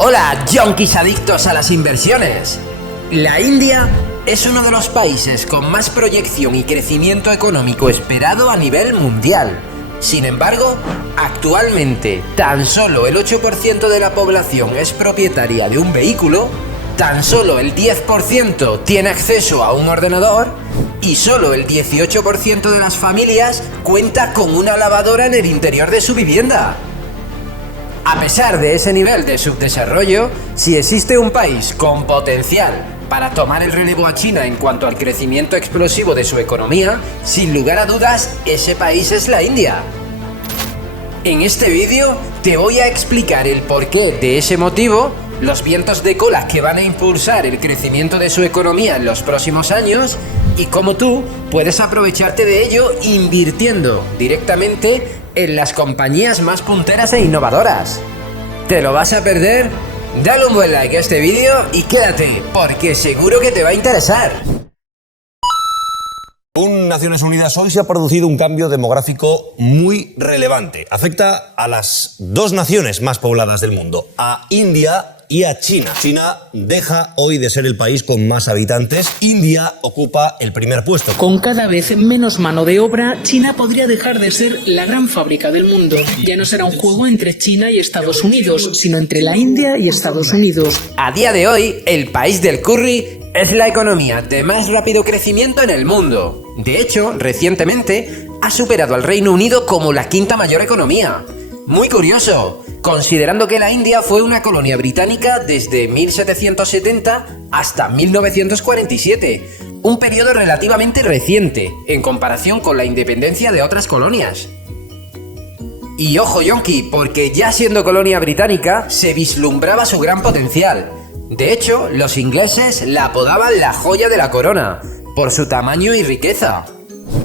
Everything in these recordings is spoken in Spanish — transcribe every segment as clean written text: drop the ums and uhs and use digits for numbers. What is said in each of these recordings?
Hola, yonkis adictos a las inversiones. La India es uno de los países con más proyección y crecimiento económico esperado a nivel mundial. Sin embargo, actualmente tan solo el 8% de la población es propietaria de un vehículo, tan solo el 10% tiene acceso a un ordenador y solo el 18% de las familias cuenta con una lavadora en el interior de su vivienda. A pesar de ese nivel de subdesarrollo, si existe un país con potencial para tomar el relevo a China en cuanto al crecimiento explosivo de su economía, sin lugar a dudas, ese país es la India. En este vídeo te voy a explicar el porqué de ese motivo, los vientos de cola que van a impulsar el crecimiento de su economía en los próximos años y cómo tú puedes aprovecharte de ello invirtiendo directamente en las compañías más punteras e innovadoras. ¿Te lo vas a perder? Dale un buen like a este vídeo y quédate, porque seguro que te va a interesar. Según Naciones Unidas, hoy se ha producido un cambio demográfico muy relevante. Afecta a las dos naciones más pobladas del mundo, a India y a China. China deja hoy de ser el país con más habitantes. India ocupa el primer puesto. Con cada vez menos mano de obra, China podría dejar de ser la gran fábrica del mundo. Ya no será un juego entre China y Estados Unidos, sino entre la India y Estados Unidos. A día de hoy, el país del curry es la economía de más rápido crecimiento en el mundo. De hecho, recientemente ha superado al Reino Unido como la quinta mayor economía. Muy curioso, considerando que la India fue una colonia británica desde 1770 hasta 1947, un periodo relativamente reciente en comparación con la independencia de otras colonias. Y ojo yonki, porque ya siendo colonia británica se vislumbraba su gran potencial. De hecho, los ingleses la apodaban la joya de la corona, por su tamaño y riqueza.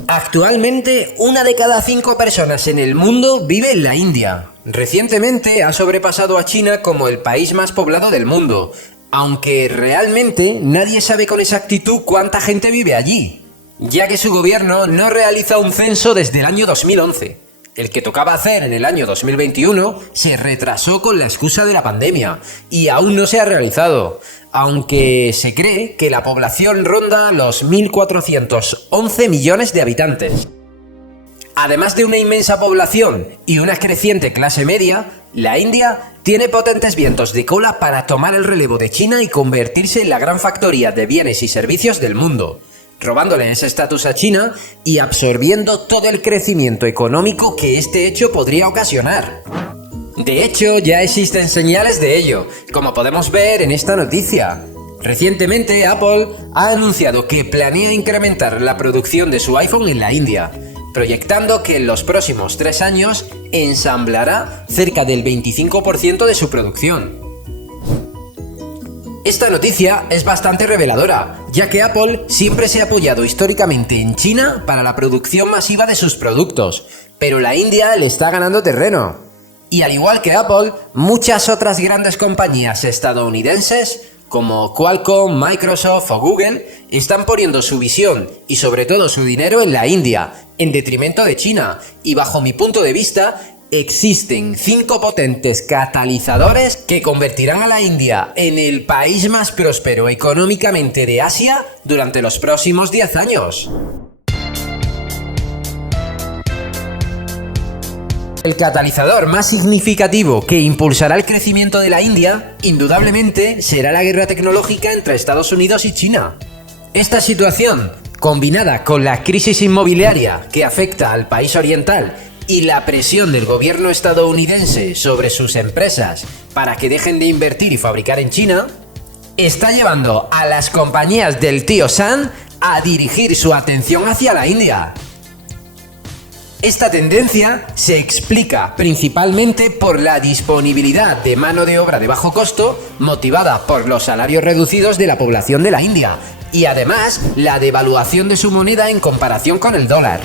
Actualmente, 1 de cada 5 personas en el mundo vive en la India. Recientemente ha sobrepasado a China como el país más poblado del mundo, aunque realmente nadie sabe con exactitud cuánta gente vive allí, ya que su gobierno no realiza un censo desde el año 2011. El que tocaba hacer en el año 2021 se retrasó con la excusa de la pandemia y aún no se ha realizado, aunque se cree que la población ronda los 1.411 millones de habitantes. Además de una inmensa población y una creciente clase media, la India tiene potentes vientos de cola para tomar el relevo de China y convertirse en la gran factoría de bienes y servicios del mundo, robándole ese estatus a China y absorbiendo todo el crecimiento económico que este hecho podría ocasionar. De hecho, ya existen señales de ello, como podemos ver en esta noticia. Recientemente, Apple ha anunciado que planea incrementar la producción de su iPhone en la India, proyectando que en los próximos 3 años ensamblará cerca del 25% de su producción. Esta noticia es bastante reveladora, ya que Apple siempre se ha apoyado históricamente en China para la producción masiva de sus productos, pero la India le está ganando terreno. Y al igual que Apple, muchas otras grandes compañías estadounidenses, como Qualcomm, Microsoft o Google, están poniendo su visión y sobre todo su dinero en la India, en detrimento de China, y bajo mi punto de vista, existen 5 potentes catalizadores que convertirán a la India en el país más próspero económicamente de Asia durante los próximos 10 años. El catalizador más significativo que impulsará el crecimiento de la India, indudablemente, será la guerra tecnológica entre Estados Unidos y China. Esta situación, combinada con la crisis inmobiliaria que afecta al país oriental y la presión del gobierno estadounidense sobre sus empresas para que dejen de invertir y fabricar en China, está llevando a las compañías del tío Sam a dirigir su atención hacia la India. Esta tendencia se explica principalmente por la disponibilidad de mano de obra de bajo costo, motivada por los salarios reducidos de la población de la India, y además la devaluación de su moneda en comparación con el dólar.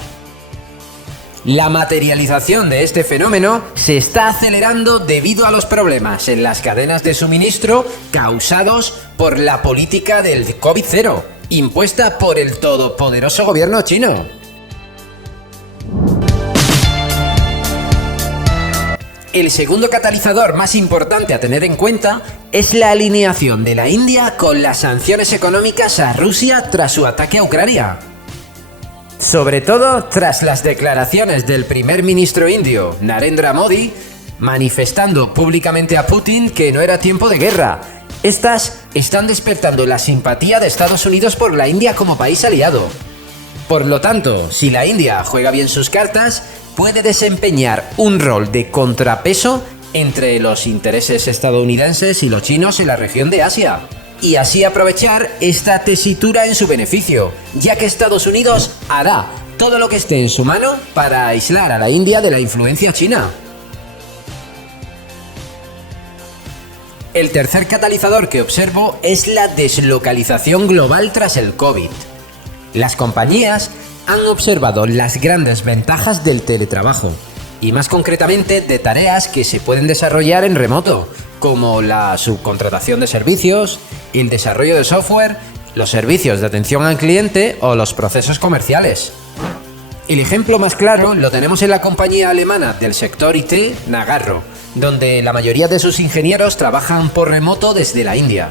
La materialización de este fenómeno se está acelerando debido a los problemas en las cadenas de suministro causados por la política del COVID-0, impuesta por el todopoderoso gobierno chino. El segundo catalizador más importante a tener en cuenta es la alineación de la India con las sanciones económicas a Rusia tras su ataque a Ucrania. Sobre todo tras las declaraciones del primer ministro indio, Narendra Modi, manifestando públicamente a Putin que no era tiempo de guerra. Estas están despertando la simpatía de Estados Unidos por la India como país aliado. Por lo tanto, si la India juega bien sus cartas, puede desempeñar un rol de contrapeso entre los intereses estadounidenses y los chinos en la región de Asia, y así aprovechar esta tesitura en su beneficio, ya que Estados Unidos hará todo lo que esté en su mano para aislar a la India de la influencia china. El tercer catalizador que observo es la deslocalización global tras el COVID. Las compañías han observado las grandes ventajas del teletrabajo, y más concretamente de tareas que se pueden desarrollar en remoto, como la subcontratación de servicios, el desarrollo de software, los servicios de atención al cliente o los procesos comerciales. El ejemplo más claro lo tenemos en la compañía alemana del sector IT, Nagarro, donde la mayoría de sus ingenieros trabajan por remoto desde la India.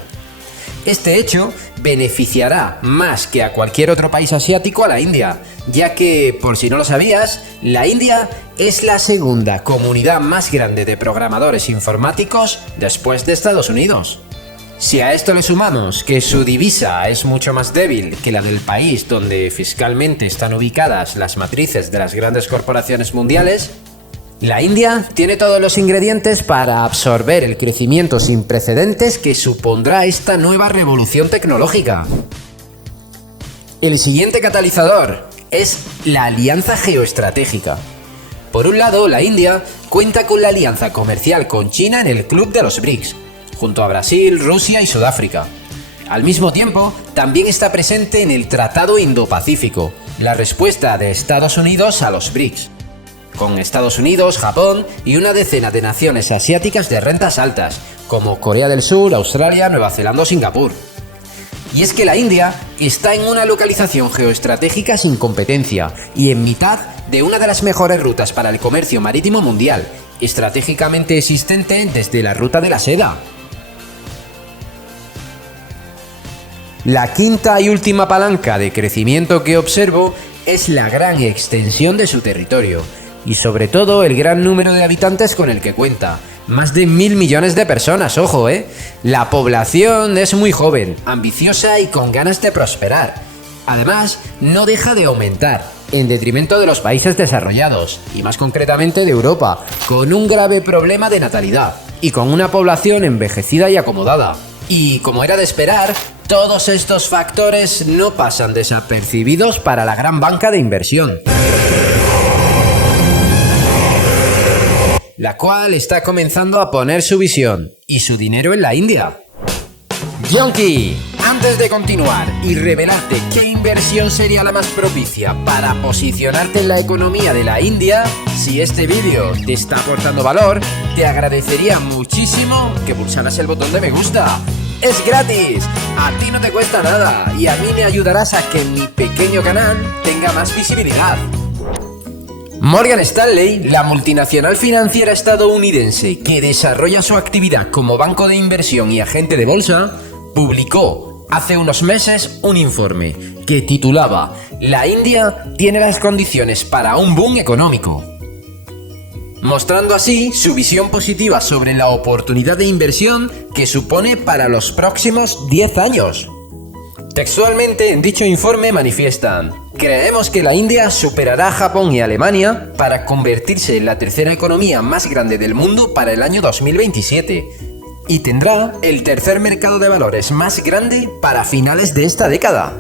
Este hecho beneficiará más que a cualquier otro país asiático a la India, ya que, por si no lo sabías, la India es la segunda comunidad más grande de programadores informáticos después de Estados Unidos. Si a esto le sumamos que su divisa es mucho más débil que la del país donde fiscalmente están ubicadas las matrices de las grandes corporaciones mundiales, la India tiene todos los ingredientes para absorber el crecimiento sin precedentes que supondrá esta nueva revolución tecnológica. El siguiente catalizador es la alianza geoestratégica. Por un lado, la India cuenta con la alianza comercial con China en el Club de los BRICS, junto a Brasil, Rusia y Sudáfrica. Al mismo tiempo, también está presente en el Tratado Indo-Pacífico, la respuesta de Estados Unidos a los BRICS, con Estados Unidos, Japón y una decena de naciones asiáticas de rentas altas, como Corea del Sur, Australia, Nueva Zelanda o Singapur. Y es que la India está en una localización geoestratégica sin competencia y en mitad de una de las mejores rutas para el comercio marítimo mundial, estratégicamente existente desde la Ruta de la Seda. La quinta y última palanca de crecimiento que observo es la gran extensión de su territorio, y sobre todo el gran número de habitantes con el que cuenta. Más de 1.000 millones de personas, ojo, ¿eh? La población es muy joven, ambiciosa y con ganas de prosperar. Además, no deja de aumentar, en detrimento de los países desarrollados, y más concretamente de Europa, con un grave problema de natalidad, y con una población envejecida y acomodada. Y, como era de esperar, todos estos factores no pasan desapercibidos para la gran banca de inversión, la cual está comenzando a poner su visión y su dinero en la India. Yonki, antes de continuar y revelarte qué inversión sería la más propicia para posicionarte en la economía de la India, si este vídeo te está aportando valor, te agradecería muchísimo que pulsaras el botón de me gusta. ¡Es gratis! A ti no te cuesta nada y a mí me ayudarás a que mi pequeño canal tenga más visibilidad. Morgan Stanley, la multinacional financiera estadounidense que desarrolla su actividad como banco de inversión y agente de bolsa, publicó hace unos meses un informe que titulaba «La India tiene las condiciones para un boom económico», mostrando así su visión positiva sobre la oportunidad de inversión que supone para los próximos 10 años. Textualmente, en dicho informe manifiestan: creemos que la India superará a Japón y Alemania para convertirse en la tercera economía más grande del mundo para el año 2027 y tendrá el tercer mercado de valores más grande para finales de esta década.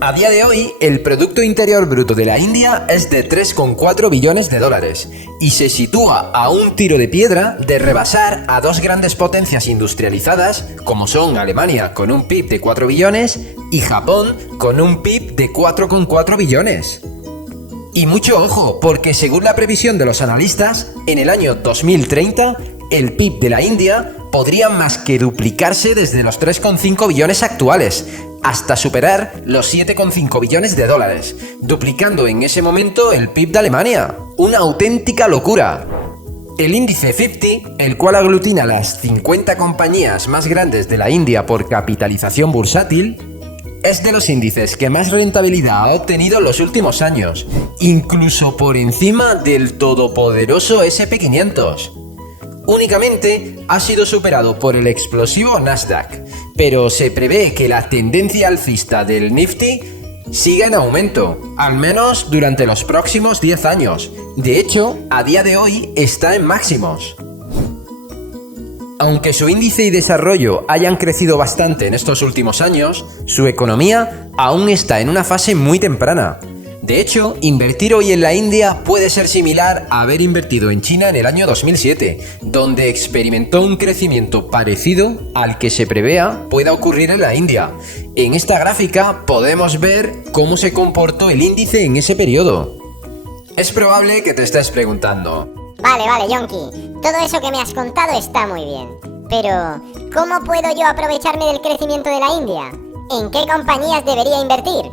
A día de hoy, el Producto Interior Bruto de la India es de 3,4 billones de dólares y se sitúa a un tiro de piedra de rebasar a dos grandes potencias industrializadas como son Alemania con un PIB de 4 billones y Japón con un PIB de 4,4 billones. Y mucho ojo, porque según la previsión de los analistas, en el año 2030, el PIB de la India podría más que duplicarse desde los 3,5 billones actuales, hasta superar los 7,5 billones de dólares, duplicando en ese momento el PIB de Alemania. ¡Una auténtica locura! El índice 50, el cual aglutina las 50 compañías más grandes de la India por capitalización bursátil, es de los índices que más rentabilidad ha obtenido en los últimos años, incluso por encima del todopoderoso SP500. Únicamente ha sido superado por el explosivo Nasdaq, pero se prevé que la tendencia alcista del Nifty siga en aumento, al menos durante los próximos 10 años. De hecho, a día de hoy está en máximos. Aunque su índice y desarrollo hayan crecido bastante en estos últimos años, su economía aún está en una fase muy temprana. De hecho, invertir hoy en la India puede ser similar a haber invertido en China en el año 2007, donde experimentó un crecimiento parecido al que se prevea pueda ocurrir en la India. En esta gráfica podemos ver cómo se comportó el índice en ese periodo. Es probable que te estés preguntando: Vale, Yonki, todo eso que me has contado está muy bien, pero ¿cómo puedo yo aprovecharme del crecimiento de la India? ¿En qué compañías debería invertir?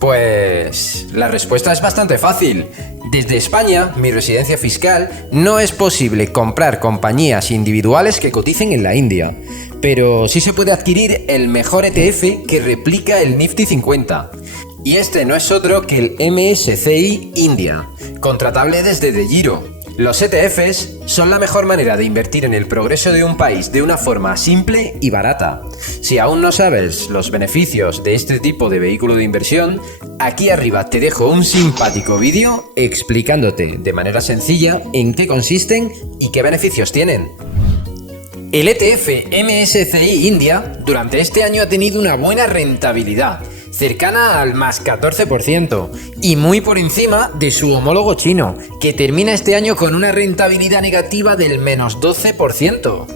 Pues la respuesta es bastante fácil. Desde España, mi residencia fiscal, no es posible comprar compañías individuales que coticen en la India, pero sí se puede adquirir el mejor ETF que replica el Nifty 50. Y este no es otro que el MSCI India, contratable desde DeGiro. Los ETFs son la mejor manera de invertir en el progreso de un país de una forma simple y barata. Si aún no sabes los beneficios de este tipo de vehículo de inversión, aquí arriba te dejo un simpático vídeo explicándote de manera sencilla en qué consisten y qué beneficios tienen. El ETF MSCI India durante este año ha tenido una buena rentabilidad, cercana al más 14%, y muy por encima de su homólogo chino, que termina este año con una rentabilidad negativa del menos 12%.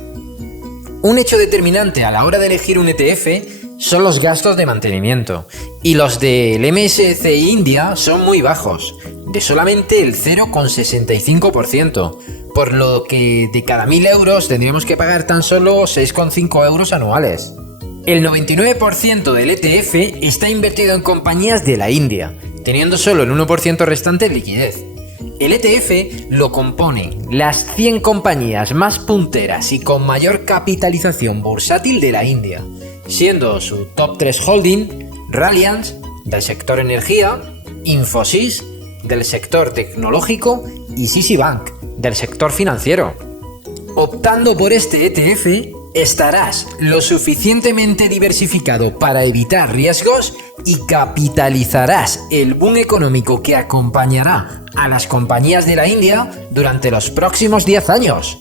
Un hecho determinante a la hora de elegir un ETF son los gastos de mantenimiento, y los del MSCI India son muy bajos, de solamente el 0,65%, por lo que de cada 1.000 euros tendríamos que pagar tan solo 6,5 euros anuales. El 99% del ETF está invertido en compañías de la India, teniendo solo el 1% restante en liquidez. El ETF lo compone las 100 compañías más punteras y con mayor capitalización bursátil de la India, siendo su top 3 holding Reliance, del sector energía, Infosys, del sector tecnológico, y Citibank, del sector financiero. Optando por este ETF, estarás lo suficientemente diversificado para evitar riesgos y capitalizarás el boom económico que acompañará a las compañías de la India durante los próximos 10 años.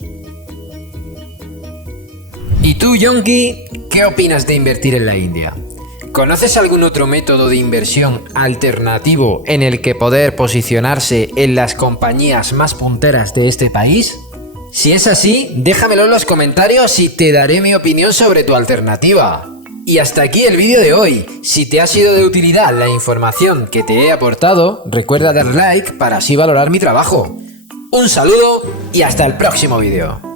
¿Y tú, Yonki, qué opinas de invertir en la India? ¿Conoces algún otro método de inversión alternativo en el que poder posicionarse en las compañías más punteras de este país? Si es así, déjamelo en los comentarios y te daré mi opinión sobre tu alternativa. Y hasta aquí el vídeo de hoy. Si te ha sido de utilidad la información que te he aportado, recuerda dar like para así valorar mi trabajo. Un saludo y hasta el próximo vídeo.